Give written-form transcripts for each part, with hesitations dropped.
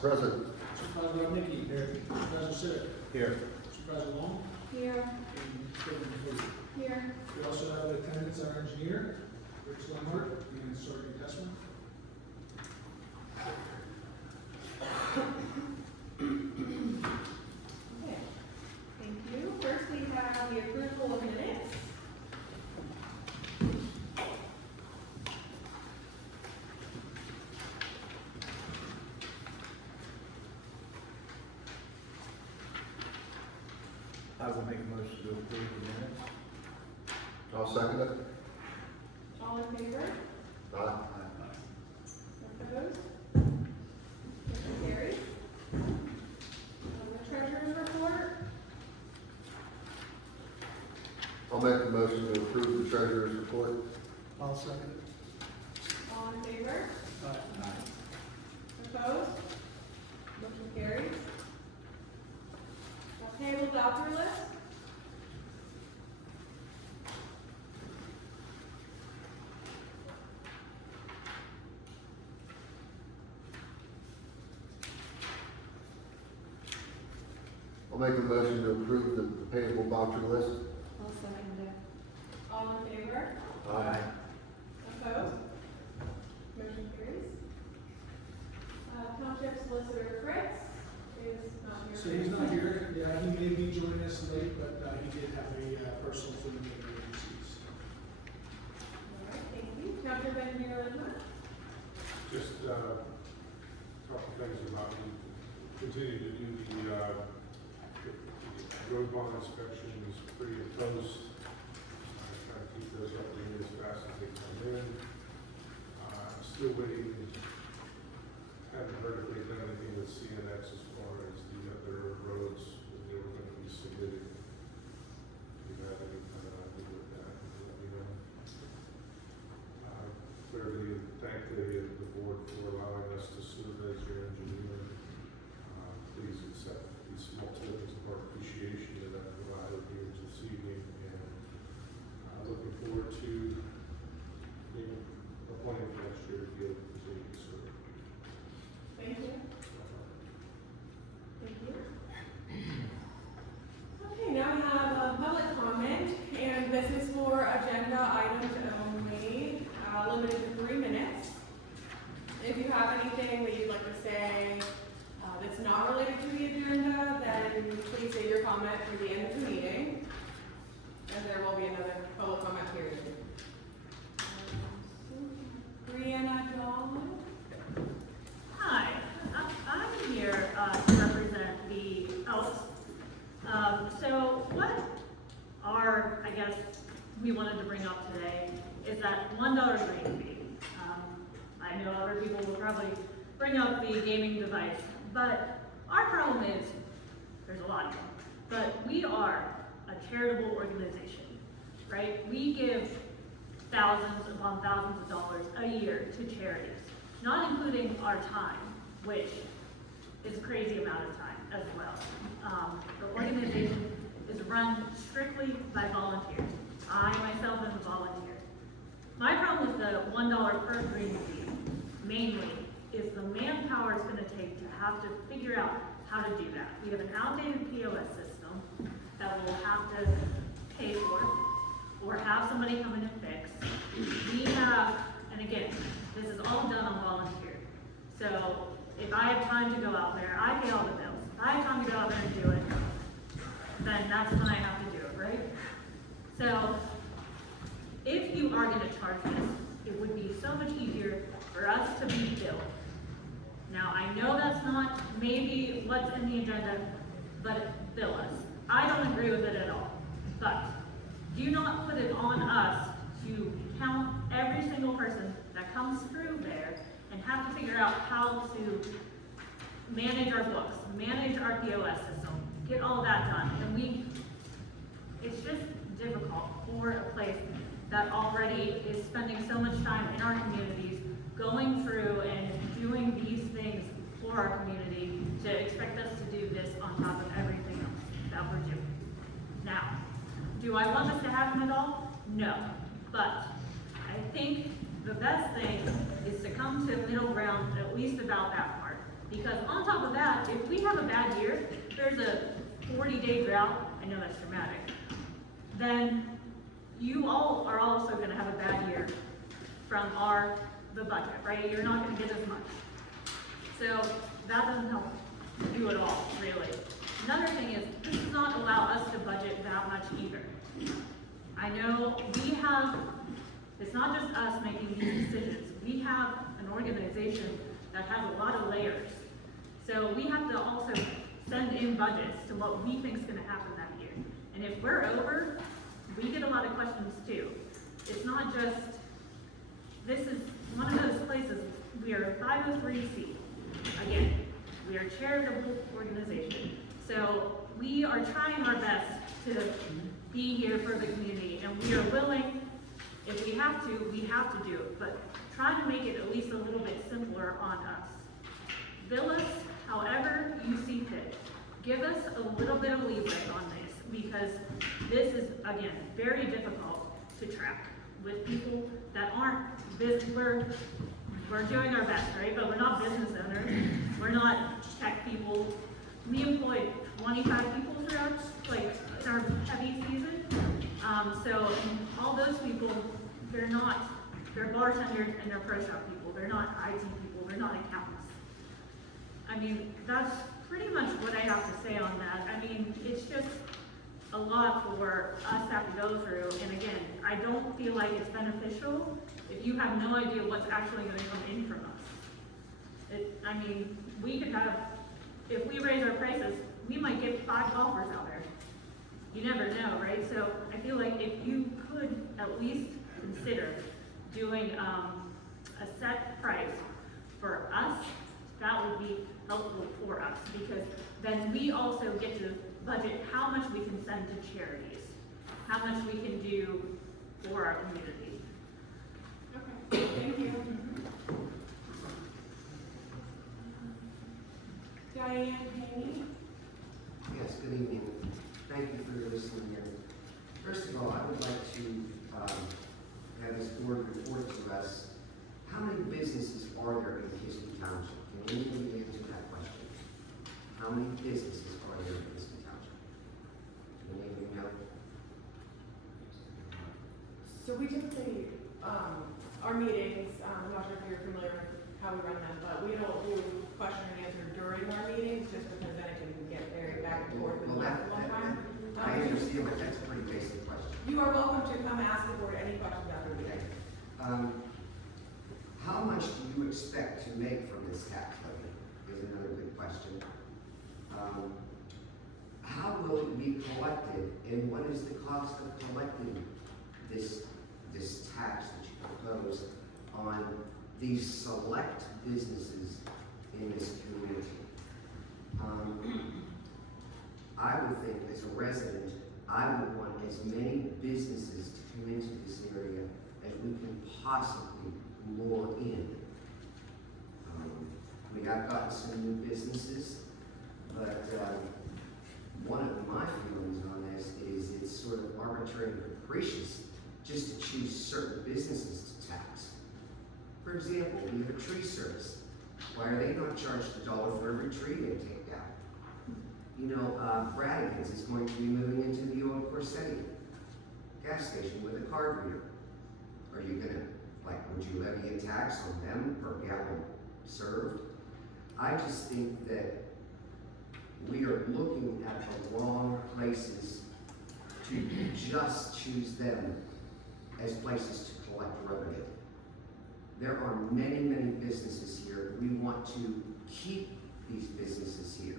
Present. Supervisor Rodnicki. Here. Supervisor Sitt. Here. Supervisor Long. Here. And Chairman Booth. Here. We also have in attendance our engineer, Rich Leonhardt, and Sergeant Tessman. Okay, thank you. First, we have the approval of minutes. I will make a motion to approve the minutes. I'll second it. All in favor? Aye. Opposed? Motion carries. The treasurer's report. I'll make the motion to approve the treasurer's report. I'll second it. All in favor? Aye. Opposed? Motion carries. Payable voucher list. I'll make a motion to approve the payable voucher list. I'll second it. All in favor? Aye. Opposed? Motion carries. Township solicitor Fritz is not here. So he's not here. Yeah, he may be joining us late, but he did have a personal family emergency. All right, thank you. Township engineer Linda. Just a couple things about, we continue to do the road bond inspections pretty close. Try to keep those updated as fast as they come in. Still waiting, haven't heard if they've done anything with CNX as far as the other roads that they were going to be submitted. If you have any kind of idea with that, let me know. Clearly, thank the board for allowing us to serve as your engineer. Please accept these small tokens of our appreciation that I've provided here this evening, and looking forward to being appointed for next year to be able to continue to serve. Thank you. Thank you. Okay, now we have a public comment, and this is for agenda items only, limited to 3 minutes. If you have anything that you'd like to say that's not related to the agenda, then please save your comment for the end of the meeting, and there will be another public comment period. Brianna John. Hi, I'm here to represent the House. So what I guess, we wanted to bring up today is that $1 green fee. I know other people will probably bring up the gaming device, but our problem is, there's a lot of them, but we are a charitable organization, right? We give thousands upon thousands of dollars a year to charities, not including our time, which is a crazy amount of time as well. The organization is run strictly by volunteers. I myself am a volunteer. My problem with the $1 per green fee, mainly, is the manpower it's going to take to have to figure out how to do that. We have an outdated POS system that we'll have to pay for, or have somebody come in and fix. We have, and again, this is all done on volunteer. So if I have time to go out there, I pay all the bills. If I have time to go out there and do it, then that's when I have to do it, right? So if you are going to charge this, it would be so much easier for us to be billed. Now, I know that's not maybe what's in the agenda, but bill us. I don't agree with it at all. But do not put it on us to count every single person that comes through there and have to figure out how to manage our books, manage our POS system, get all that done. And it's just difficult for a place that already is spending so much time in our communities, going through and doing these things for our community, to expect us to do this on top of everything else that we're doing. Now, do I want this to happen at all? No. But I think the best thing is to come to a middle ground, at least about that part. Because on top of that, if we have a bad year, there's a 40-day drought, I know that's dramatic, then you all are also gonna have a bad year from the budget, right? You're not gonna get as much. So that doesn't help you at all, really. Another thing is, this does not allow us to budget that much either. I know it's not just us making these decisions. We have an organization that has a lot of layers. So we have to also send in budgets to what we think is gonna happen that year. And if we're over, we get a lot of questions too. It's not just, this is one of those places, we are 503C. Again, we are a charitable organization. So we are trying our best to be here for the community, and we are willing, if we have to do it, but trying to make it at least a little bit simpler on us. Bill us however you see fit. Give us a little bit of leeway on this, because this is, again, very difficult to track with people that aren't we're doing our best, right? But we're not business owners. We're not tech people. We employ 25 people throughout, like, our heavy season. So all those people, they're bartenders and they're pro shop people. They're not IT people. They're not accountants. I mean, that's pretty much what I have to say on that. I mean, it's just a lot for us to have to go through. And again, I don't feel like it's beneficial if you have no idea what's actually going to come in from us. I mean, we could have, if we raise our prices, we might get 5 golfers out there. You never know, right? So I feel like if you could at least consider doing a set price for us, that would be helpful for us, because then we also get to budget how much we can send to charities, how much we can do for our community. Okay, thank you. Diane Haney? Yes, good evening. Thank you for listening here. First of all, I would like to have this board report to us, how many businesses are there in Kiski Township? Can anybody answer that question? How many businesses are there in Kiski Township? Can anybody know? So we typically, our meetings, I'm not sure if you're familiar with how we run them, but we don't do question and answer during our meetings, just because then it can get very back and forth and Well, last a long time. I understand, but that's a pretty basic question. You are welcome to come ask the board any questions after the meeting. How much do you expect to make from this tax levy? Is another good question. How will it be collected, and what is the cost of collecting this tax that you propose on these select businesses in this community? I would think, as a resident, I would want as many businesses to come into this area as we can possibly lure in. We have gotten some new businesses, but one of my feelings on this is it's sort of arbitrary and capricious just to choose certain businesses to tax. For example, we have a tree service. Why are they not charged $1 for every tree they take down? You know, Bradigans is going to be moving into the old Corsetti gas station with a card reader. Are you gonna, would you levy a tax on them per gallon served? I just think that we are looking at the wrong places to just choose them as places to collect revenue. There are many, many businesses here. We want to keep these businesses here.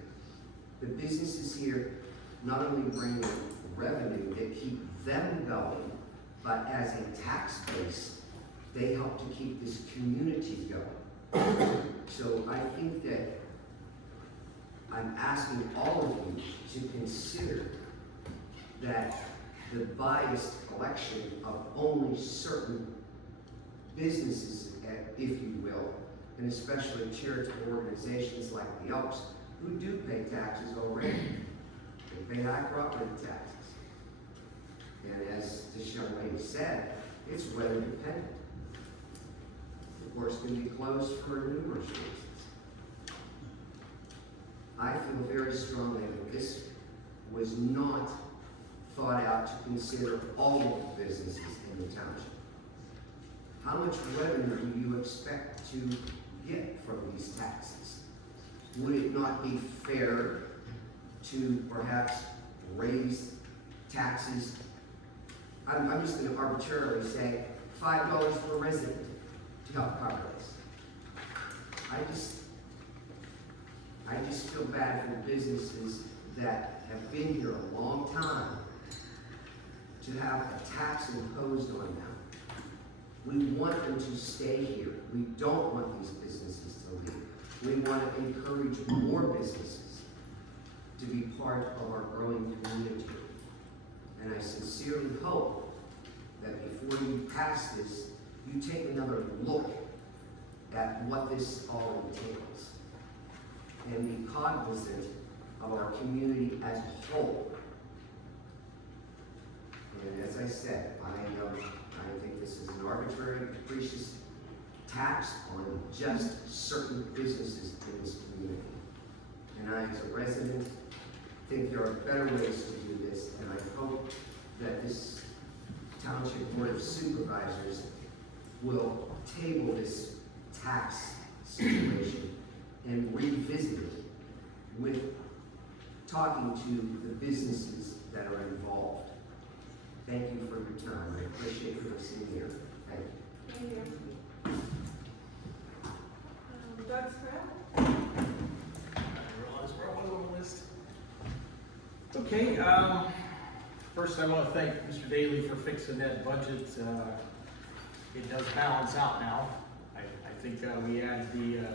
The businesses here not only bring in revenue, they keep them going, but as a tax base, they help to keep this community going. So I think that I'm asking all of you to consider that the biased collection of only certain businesses, if you will, and especially charitable organizations like the Elks, who do pay taxes already. They pay high property taxes. And as this young lady said, it's weather dependent. The course can be closed for numerous reasons. I feel very strongly that this was not thought out to consider all of the businesses in the township. How much revenue do you expect to get from these taxes? Would it not be fair to perhaps raise taxes? I'm just gonna arbitrarily say $5 per resident to help cover this. I just feel bad for the businesses that have been here a long time to have a tax imposed on them. We want them to stay here. We don't want these businesses to leave. We want to encourage more businesses to be part of our growing community. And I sincerely hope that before you pass this, you take another look at what this all entails and be cognizant of our community as a whole. And as I said, I think this is an arbitrary, capricious tax on just certain businesses in this community. And I, as a resident, think there are better ways to do this, and I hope that this Township Board of Supervisors will table this tax situation and revisit it with talking to the businesses that are involved. Thank you for your time. I appreciate you listening here. Thank you. Thank you. Doug Sprout? Realize where I was on the list. Okay, first I want to thank Mr. Daly for fixing that budget. It does balance out now. I think we added the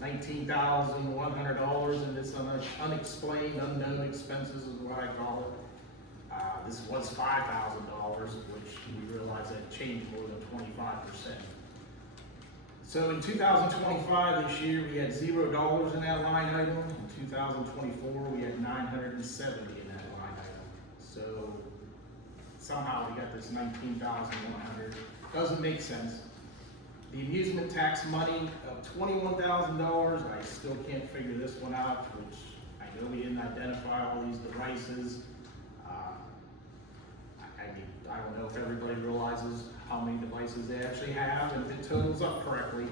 $19,100 in this unexplained, unknown expenses is what I call it. This was $5,000, which we realized that changed more than 25%. So in 2025, this year, we had $0 in that line item. In 2024, we had 970 in that line item. So somehow we got this 19,100. Doesn't make sense. The amusement tax money of $21,000, I still can't figure this one out, which I know we didn't identify all these devices. I don't know if everybody realizes how many devices they actually have and if it totals up correctly.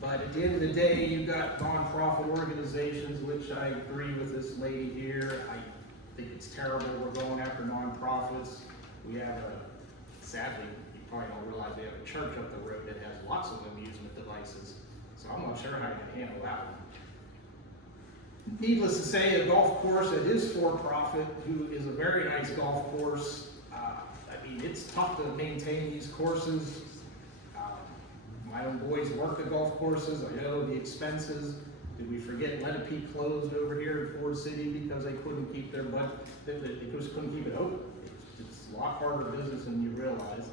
But at the end of the day, you've got nonprofit organizations, which I agree with this lady here. I think it's terrible we're going after nonprofits. We have sadly, you probably don't realize we have a church up the road that has lots of amusement devices. So I'm not sure how you can handle that one. Needless to say, a golf course that is for-profit, who is a very nice golf course. I mean, it's tough to maintain these courses. My own boys work the golf courses. I know the expenses. Did we forget Lenape closed over here in Ford City because they couldn't keep their they just couldn't keep it open? It's a lot harder business than you realize.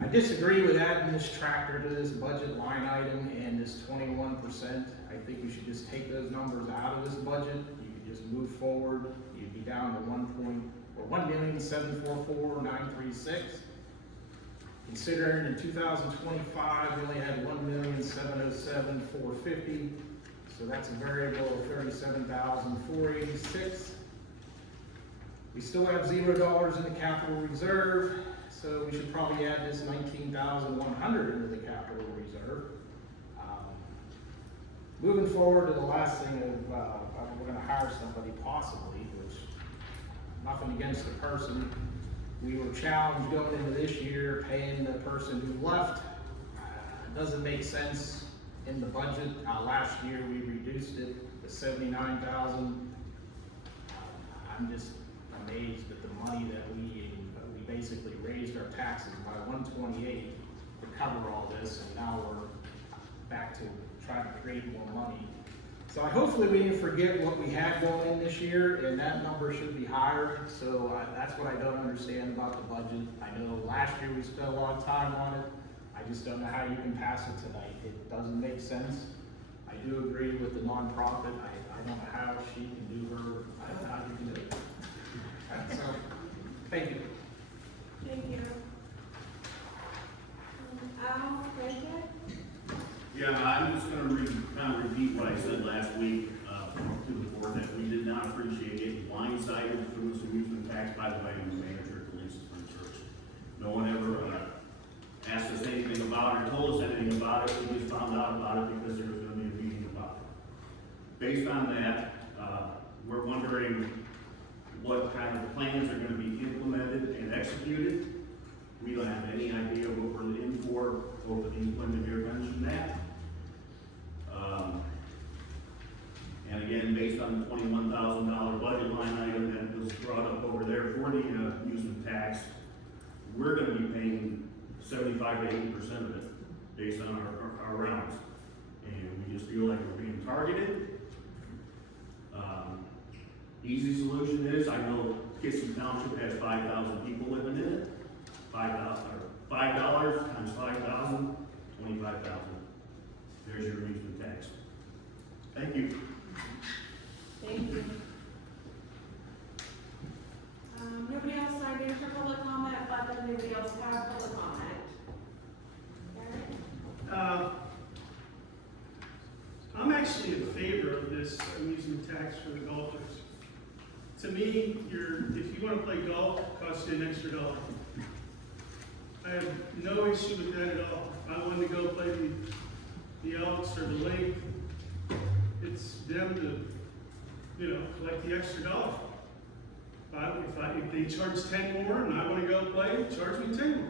I disagree with adding this tractor to this budget line item and this 21%. I think you should just take those numbers out of this budget. You could just move forward. You'd be down to 1,744,936. Considering in 2025 we only had 1,707,450, so that's a variable of 37,486. We still have $0 in the capital reserve, so we should probably add this 19,100 into the capital reserve. Moving forward to the last thing of we're going to hire somebody possibly, which nothing against the person. We were challenged going into this year paying the person who left. It doesn't make sense in the budget. Last year we reduced it to $79,000. I'm just amazed at the money that we basically raised our taxes by 128 to cover all this, and now we're back to trying to create more money. So hopefully we didn't forget what we had going in this year, and that number should be higher. So that's what I don't understand about the budget. I know last year we spent a lot of time on it. I just don't know how you can pass it tonight. It doesn't make sense. I do agree with the nonprofit. I don't know how she can do her, I don't know how you can do it. So, thank you. Thank you. Al, thank you. Yeah, I'm just gonna kind of repeat what I said last week, to the forth that we did not appreciate getting blindsided through this amusement tax by the way, the manager of police from church. No one ever, asked us anything about it, or told us anything about it, we just found out about it because there was gonna be a meeting about it. Based on that, we're wondering what kind of plans are gonna be implemented and executed. We don't have any idea what we're in for, both Linda here mentioned that. And again, based on the $21,000 budget line item that was brought up over there for the amusement tax, we're gonna be paying 75 to 80% of it based on our rounds. And we just feel like we're being targeted. Easy solution is, I know Kiski Township has 5,000 people living in it. $5 times 5,000, 25,000. There's your amusement tax. Thank you. Thank you. Nobody else signed in for public comment, but does anybody else have public comment? Aaron? I'm actually in favor of this amusement tax for the golfers. To me, if you wanna play golf, it costs you an extra $1. I have no issue with that at all. If I wanted to go play the Elks or the Lake, it's them to, collect the extra $1. If they charge 10 more and I wanna go play, charge me 10 more.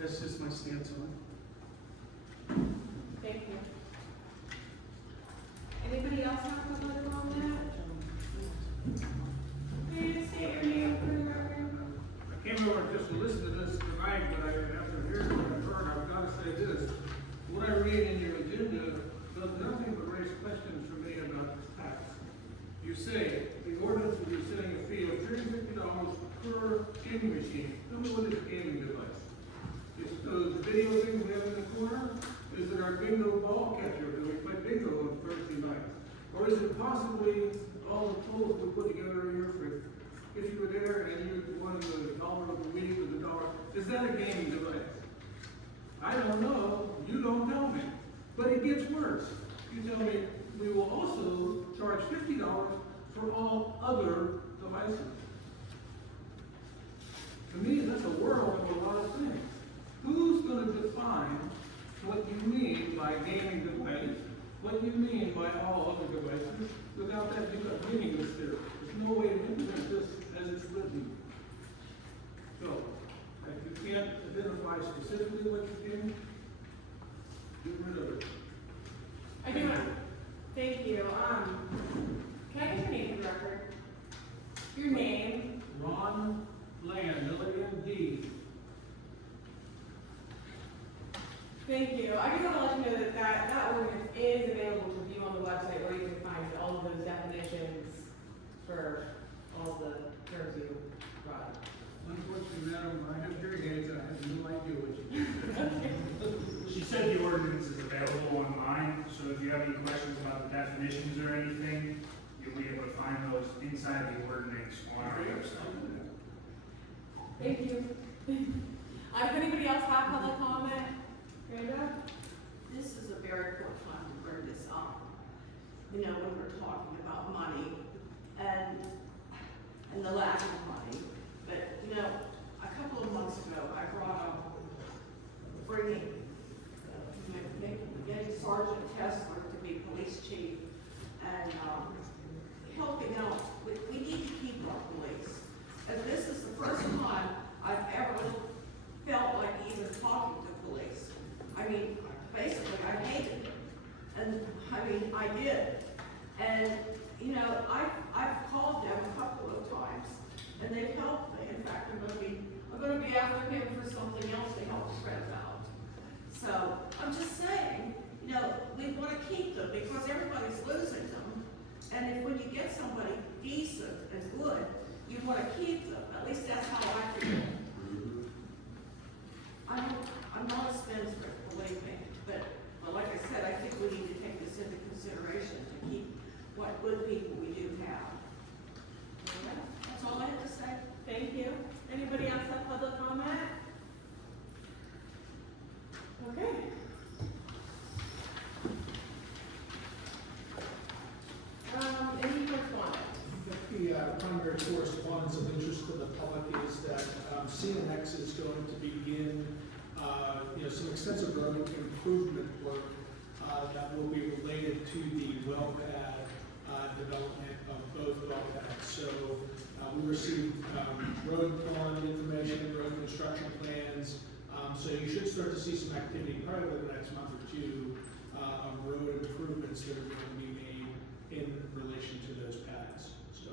That's just my stance on it. Thank you. Anybody else have public comment? Please state your name for the record. I came over just to listen to this tonight, but after hearing what I've heard, I've got to say this. What I read in your agenda does nothing but raise questions for me about this tax. You say the ordinance will be setting a fee of $350 per gaming machine. Tell me what is a gaming device? Is those video things we have in the corner? Is it our bingo ball catcher? Do we play bingo on Thursday nights? Or is it possibly all the tools we put together here for if you were there and you wanted the $1 of the week or the $1? Is that a gaming device? I don't know. You don't tell me. But it gets worse. You tell me we will also charge $50 for all other devices. To me, that's a world of a lot of things. Who's going to define what you mean by gaming device, what you mean by all other devices? Without that, you've got meaningless there. There's no way to implement this as it's written. So, if you can't identify specifically what you're doing, get rid of it. I do want, thank you. Can I get your name for the record? Your name? Ron Land, L-A-N-D. Thank you. I just want to let you know that ordinance is available to view on the website where you can find all of those definitions for all of the terms you brought up. Unfortunately, madam, I have hearing aids, and I have no idea what you She said the ordinance is available online, so if you have any questions about the definitions or anything, you'll be able to find those inside the ordinance on our website. Thank you. Does anybody else have public comment? Brenda? This is a very poor time to bring this up. When we're talking about money and the lack of money. But, a couple of months ago, I brought up getting Sergeant Kessler to be police chief and helping out. We need to keep our police. And this is the first time I've ever felt like even talking to police. I mean, basically, I hated them. And, I did. And, I've called them a couple of times, and they've helped me. In fact, I'm gonna be after him for something else to help friends out. So, I'm just saying, we wanna keep them because everybody's losing them. And if when you get somebody decent and good, you wanna keep them. At least that's how I feel. I'm not a spendthrift, believe me, but like I said, I think we need to take this into consideration to keep what good people we do have. Okay, that's all I have to say. Thank you. Anybody else have public comment? Okay. Any correspondence of interest to the public is that CNX is going to begin, some extensive road improvement work that will be related to the well pad development of both well pads. So we received road bond information, road construction plans. So you should start to see some activity probably over the next month or two of road improvements that are going to be made in relation to those pads. So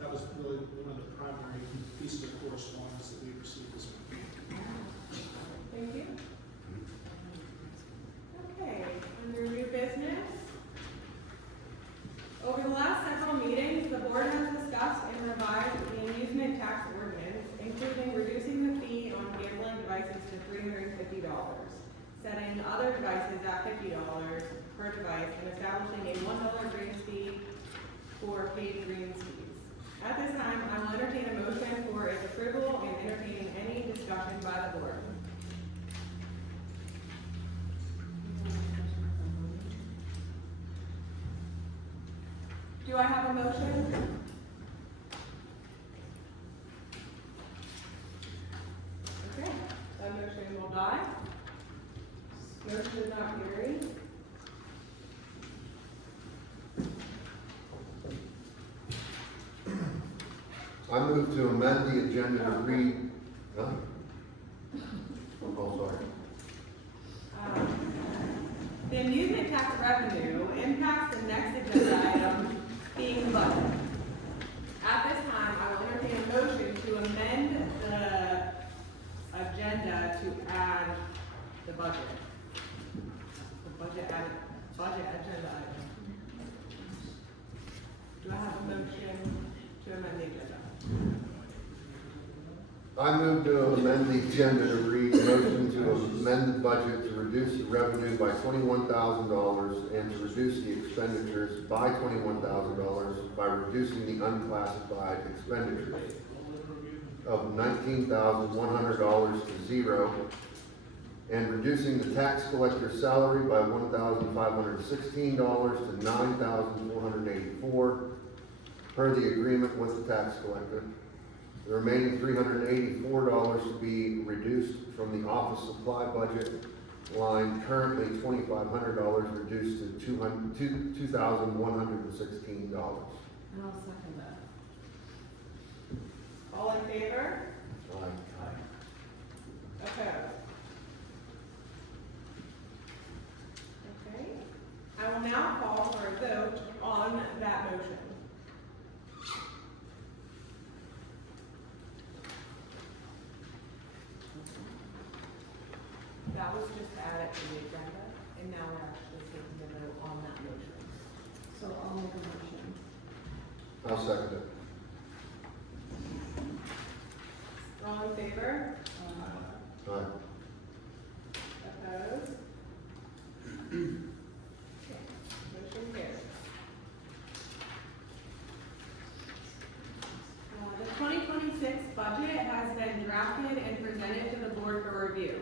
that was really one of the primary pieces of correspondence that we received this week. Thank you. Okay, under new business. Over the last several meetings, the board has discussed and revised the amusement tax ordinance, including reducing the fee on gambling devices to $350, setting other devices at $50 per device, and establishing a $1 greens fee for paid greens fees. At this time, I will entertain a motion for its approval and entertaining any discussion by the board. Do I have a motion? Okay, that motion will die. Motion is not carried. I move to amend the agenda to read, huh? Oh, sorry. The amusement tax revenue impacts the next agenda item, being the budget. At this time, I will entertain a motion to amend the agenda to add the budget. The budget agenda item. Do I have a motion to amend the agenda? I move to amend the agenda to read, motion to amend the budget to reduce the revenue by $21,000 and to reduce the expenditures by $21,000 by reducing the unclassified expenditures of $19,100 to zero and reducing the tax collector's salary by $1,516 to $9,484 per the agreement with the tax collector. The remaining $384 to be reduced from the office supply budget line, currently $2,500, reduced to $2,116. And I'll second that. All in favor? Aye. Opposed? Okay. I will now call for a vote on that motion. That was just added to the agenda, and now we're actually taking the vote on that motion. So I'll make a motion. I'll second it. All in favor? Aye. Opposed? Okay, motion carries. The 2026 budget has been drafted and presented to the board for review.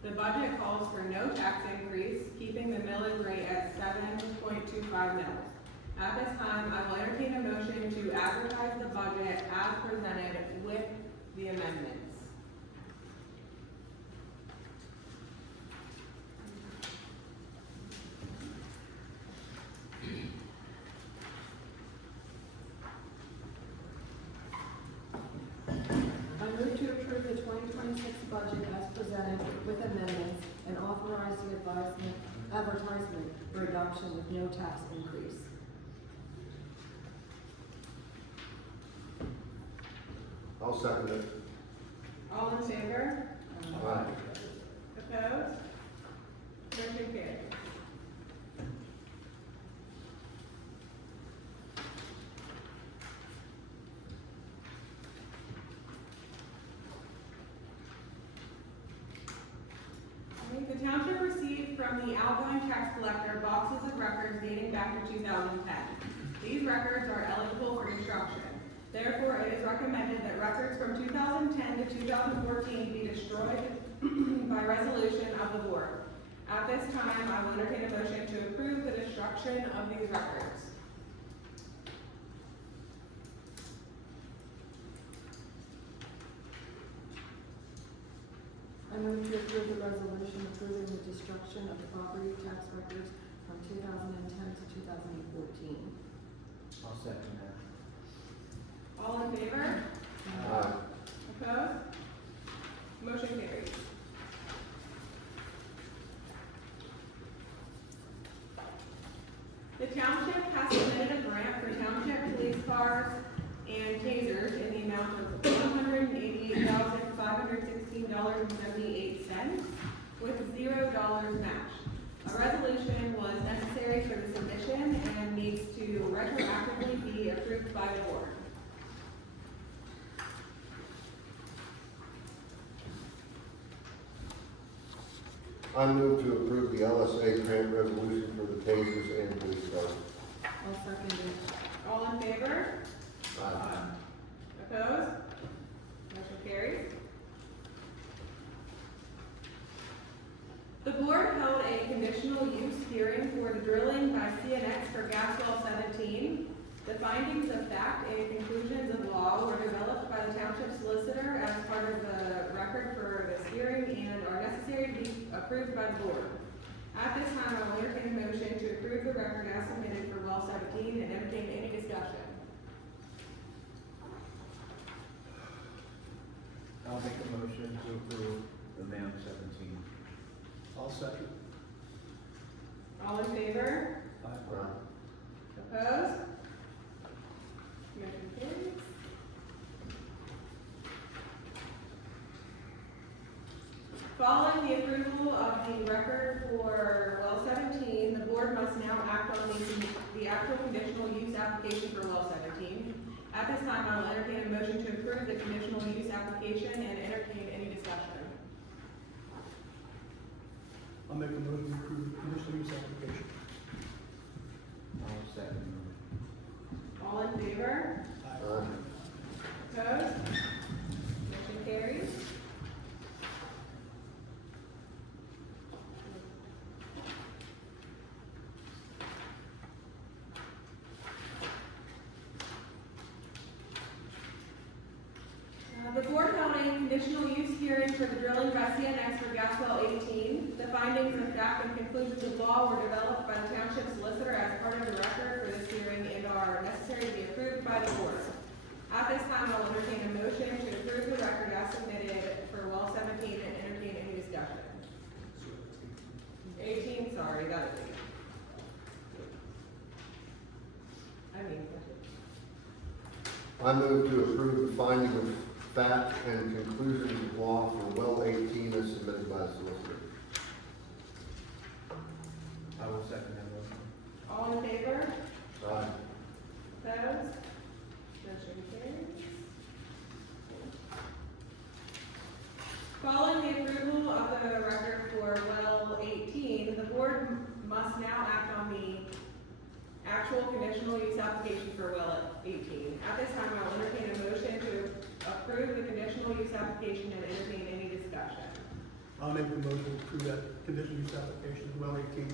The budget calls for no tax increase, keeping the millage rate at 7.25 mils. At this time, I will entertain a motion to advertise the budget as presented with the amendments. I move to approve the 2026 budget as presented with amendments and authorize the advertisement for adoption with no tax increase. I'll second it. All in favor? Aye. Opposed? Motion carries. The township received from the outgoing tax collector boxes of records dating back to 2010. These records are eligible for destruction. Therefore, it is recommended that records from 2010 to 2014 be destroyed by resolution of the board. At this time, I will entertain a motion to approve the destruction of these records. I move to approve the resolution approving the destruction of the property tax records from 2010 to 2014. I'll second that. All in favor? Aye. Opposed? Motion carries. The township has submitted a grant for township police cars and tasers in the amount of $188,516.78 with $0 match. A resolution was necessary for the submission and needs to retroactively be approved by the board. I move to approve the LSA grant resolution for the tasers and police cars. I'll second it. All in favor? Aye. Opposed? Motion carries. The board held a conditional use hearing for the drilling by CNX for gas well 17. The findings of fact and conclusions of law were developed by the township solicitor as part of the record for this hearing and are necessary to be approved by the board. At this time, I will entertain a motion to approve the record as submitted for well 17 and entertain any discussion. I'll make a motion to approve the man 17. I'll second. All in favor? Aye. Opposed? Motion carries. Following the approval of the record for well 17, the board must now act on the actual conditional use application for well 17. At this time, I will entertain a motion to approve the conditional use application and entertain any discussion. I'll make a motion to approve the conditional use application. I'll second. All in favor? Aye. Opposed? Motion carries. The board held a conditional use hearing for the drilling by CNX for gas well 18. The findings of fact and conclusions of law were developed by the township solicitor as part of the record for this hearing and are necessary to be approved by the board. At this time, I will entertain a motion to approve the record as submitted for well 17 and entertain any discussion. 18, sorry, that is 8. I move to approve the finding of fact and conclusions of law for well 18 as submitted by the solicitor. I will second that motion. All in favor? Aye. Opposed? Motion carries. Following the approval of the record for well 18, the board must now act on the actual conditional use application for well 18. At this time, I will entertain a motion to approve the conditional use application and entertain any discussion. I'll make the motion to approve that conditional use application, well 18.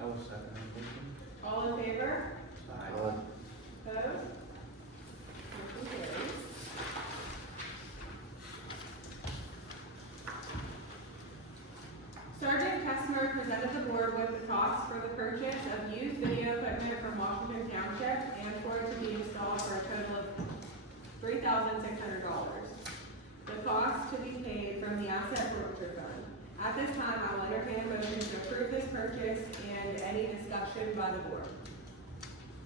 I will second that motion. All in favor? Aye. Opposed? Motion carries. Sergeant Kessler presented the board with the cost for the purchase of used video equipment from Washington Township and for it to be installed for a total of $3,600. The cost to be paid from the asset forfeiture fund. At this time, I will entertain a motion to approve this purchase and any discussion by the board.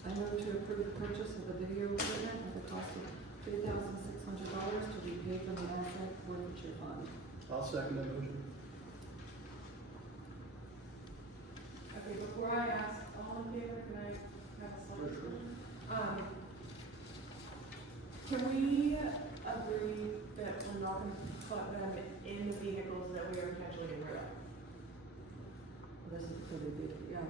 I move to approve the purchase of the video equipment at the cost of $3,600 to be paid from the asset forfeiture fund. I'll second that motion. Okay, before I ask all in favor, can I have a selection? Can we agree that we're not going to put them in the vehicles that we are potentially getting rid of? This is for the video, yeah.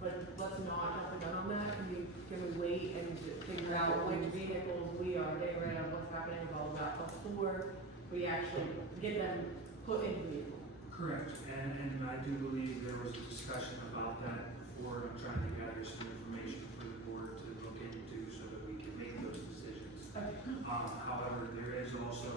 But let's not jump the gun on that. Can we wait and figure out which vehicles we are getting rid of, what's happening with all of that before we actually get them put into the vehicle? Correct, and I do believe there was a discussion about that before. I'm trying to gather some information for the board to look into so that we can make those decisions. Okay. However, there is also,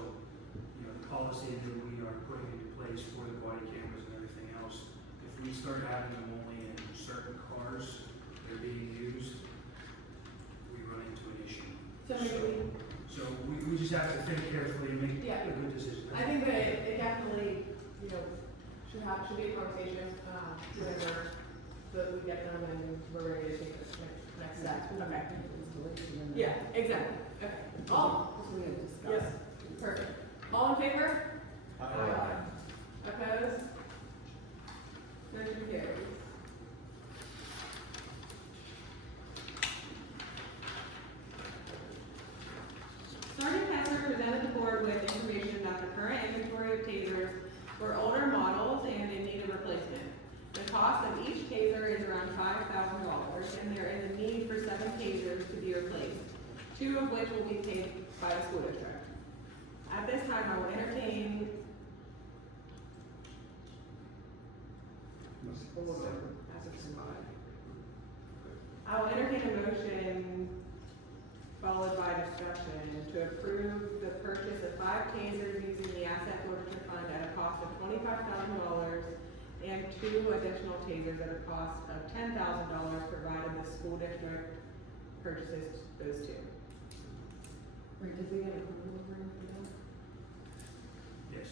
the policy that we are putting into place for the body cameras and everything else. If we start having them only in certain cars that are being used, we run into an issue. So maybe, So we just have to think carefully and make Yeah. a good decision. I think that it definitely, should be a conversation, whenever we get them and we're ready to take this next step. Okay. Installation and. Yeah, exactly. Okay. All, Because we had discussed. yes, perfect. All in favor? Aye. Opposed? Motion carries. Sergeant Kessler presented the board with information that the current inventory of tasers were older models and in need of replacement. The cost of each taser is around $5,000, and there is a need for 7 tasers to be replaced, 2 of which will be paid by the school district. At this time, I will entertain a motion followed by discussion to approve the purchase of 5 tasers using the asset forfeiture fund at a cost of $25,000 and 2 additional tasers at a cost of $10,000, provided the school district purchases those 2. Wait, did we get a approval for that? Yes.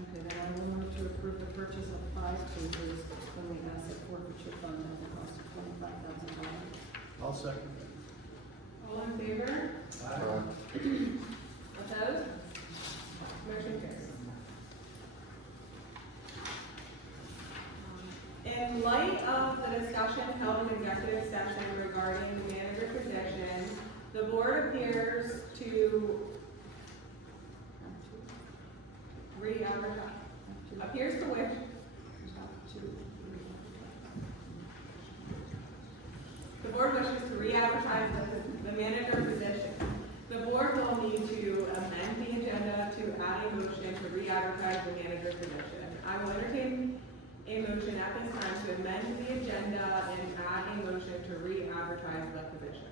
Okay, then I will move to approve the purchase of 5 tasers from the asset forfeiture fund at the cost of $25,000. I'll second All in favor? Aye. Opposed? Motion carries. In light of the discussion held in executive session regarding the manager position, the board appears to re-advertise, appears to wish, the board wishes to re-advertise the manager position. The board will need to amend the agenda to add a motion to re-advertise the manager position. I will entertain a motion at this time to amend the agenda and add a motion to re-advertise the position.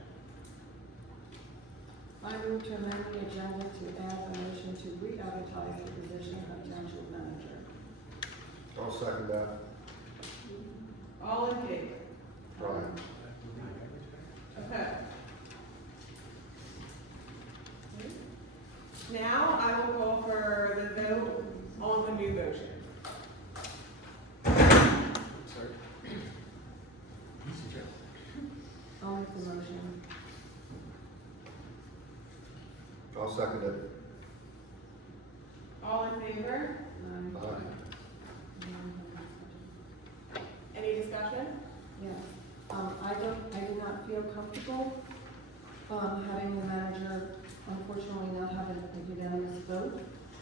I move to amend the agenda to add a motion to re-advertise the position of township manager. I'll second that. All in favor? Aye. Okay. Now I will call for the vote on the new motion. I'll make the motion. I'll second it. All in favor? Aye. Any discussion? Yes, I do not feel comfortable, having the manager unfortunately not have a unanimous vote.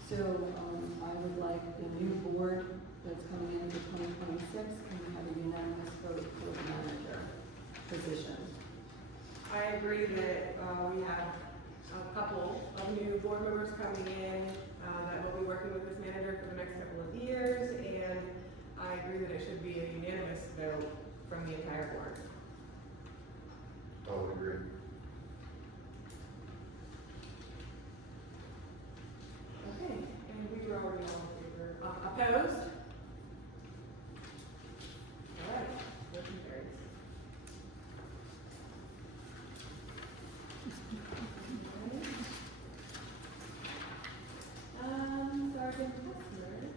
So, I would like the new board that's coming in for 2026, and have a unanimous vote for the manager position. I agree that, we have a couple of new board members coming in, that will be working with this manager for the next couple of years, and I agree that it should be a unanimous vote from the entire board. I would agree. Okay, and we were already all in favor. Opposed? All right, motion carries. Sergeant Kessler.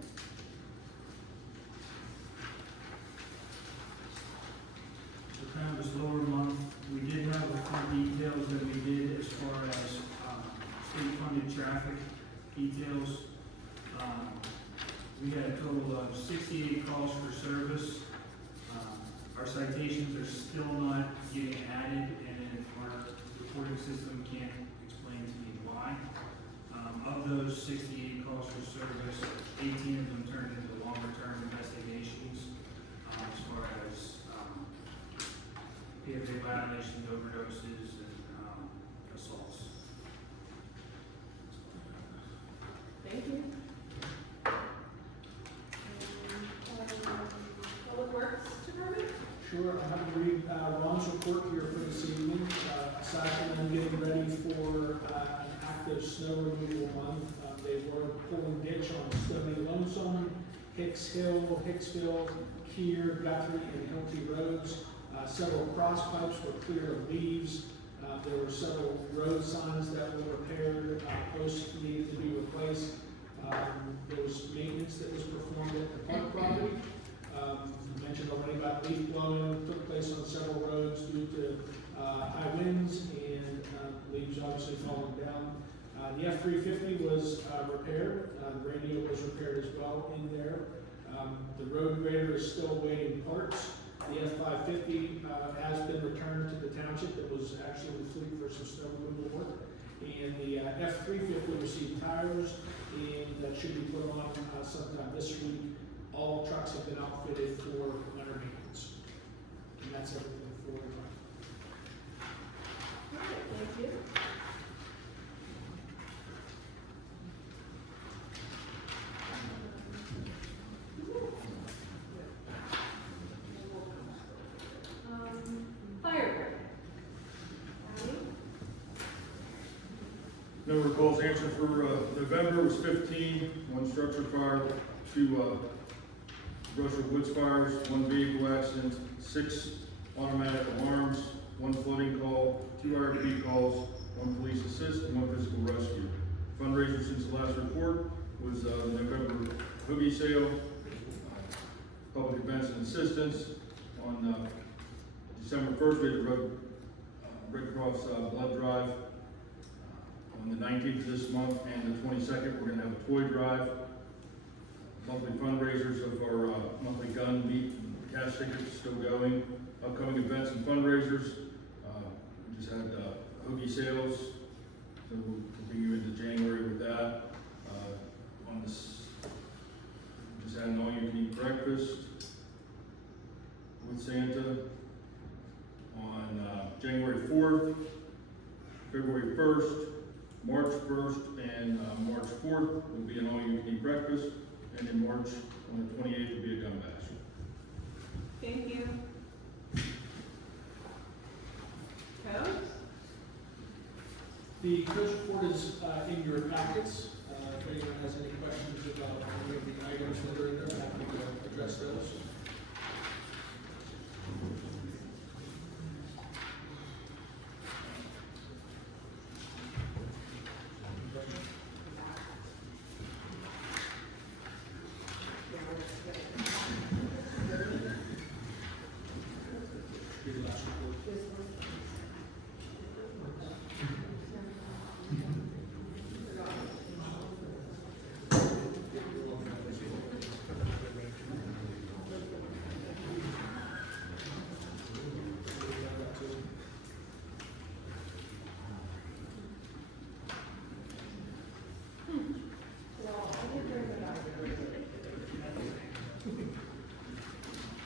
So kind of this lower month, we did have a few details that we did as far as state-funded traffic details. We had a total of 68 calls for service. Our citations are still not getting added, and our reporting system can't explain to me why. Of those 68 calls for service, 18 of them turned into longer-term investigations, as far as PFA violations, overdoses, and assaults. Thank you. Public Works Department? Sure, I have to read Ron's report here for this evening. active snow removal month. They were pulling ditch on Stony Lonesome, Hicks Hill, Hicksville, Keir, Guthrie, and Hilty roads. Several cross pipes were clear of leaves. There were several road signs that were repaired, posts needed to be replaced. There was maintenance that was performed at the park property. I mentioned already about leaf blowing took place on several roads due to high winds and leaves obviously falling down. The F-350 was repaired. The radio was repaired as well in there. The road grader is still awaiting parts. The F-550 has been returned to the township. It was actually in the fleet for some snow removal work. And the F-350 received tires, and that should be put on sometime this week. All trucks have been outfitted for winter maintenance. And that's everything for the month. All right, thank you. Fire. Number of calls answered for November was 15, one structure fire, 2 Russell Woods fires, 1 vehicle accident, 6 automatic alarms, 1 flooding call, 2 RFP calls, 1 police assist, and 1 physical rescue. Fundraiser since the last report was the November hoagie sale, public events and assistance. On December 1st, we had the Red Cross blood drive. On the 19th of this month and the 22nd, we're going to have a toy drive. Monthly fundraisers of our monthly gun meet and cash tickets still going. Upcoming events and fundraisers. We just had hoagie sales, so we'll continue into January with that. On this, we just had an all-you-can-eat breakfast with Santa. On January 4th, February 1st, March 1st, and March 4th will be an all-you-can-eat breakfast, and in March, on the 28th, will be a gun bash. Thank you. Coach? The coach report is in your packets. If anyone has any questions about any of the items that are in there, I'm happy to address those.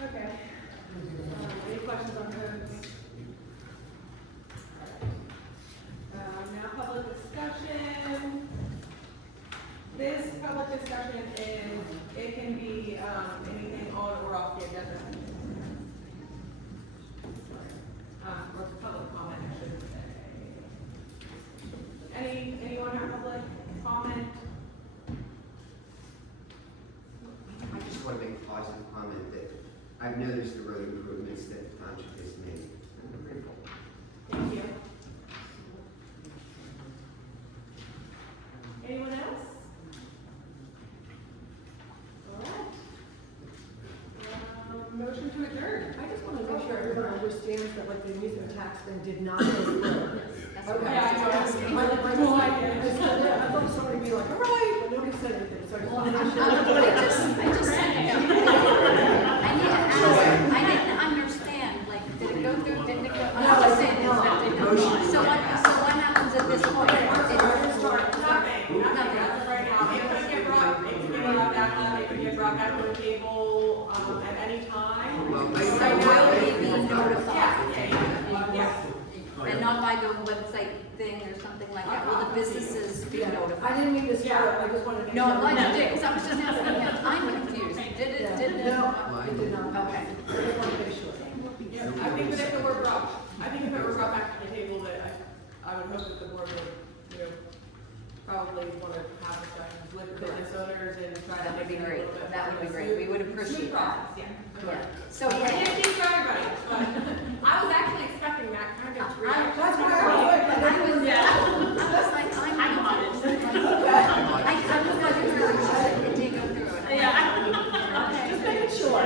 Okay. Any questions on codes? Now public discussion. This public discussion is, it can be, anything on or off the agenda. Or public comment, I should say. Anyone have public comment? I just want to make a positive comment that I've noticed the road improvements that the township has made. I'm grateful. Thank you. Anyone else? All right. Motion to adjourn. I just want to make sure everyone understands that like the amusement tax thing did not go through. Okay. Yeah, I was asking. I thought somebody would be like, all right, but nobody said anything, so I just wanted to make sure. I didn't understand, like, did it go through, didn't it go? I'm not saying it's not, it goes. So what happens at this point? Nothing, as of right now. It could get brought back up, it could get brought back to the table, at any time. So will we be notified? Yeah. And not by the website thing or something like that, will the businesses be notified? I didn't mean to start, I just wanted to make No, sure. I'm glad you did, because I was just asking him, I'm confused, did it, did it? No, it did not. Okay. I just want to make sure. Yeah, I think that if it were brought back to the table, that I would hope that the board would, probably want to have discussions with business owners and try to That would make be it a great. little bit. That would be more great. smooth- We would smooth appreciate that. process, Yeah. Yeah. So, I can't speak for everybody, but I was actually expecting that kind of reaction. That's why I was like, I was, I was like, I'm on it. I was like, you take them through it. Yeah. Just making sure.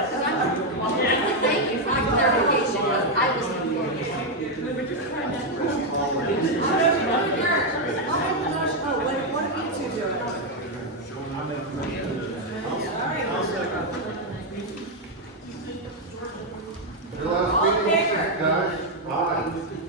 Thank you for the clarification. I was confused. We were just trying to. Oh, what are you two doing? Your last All in meeting, favor? guys? Aye.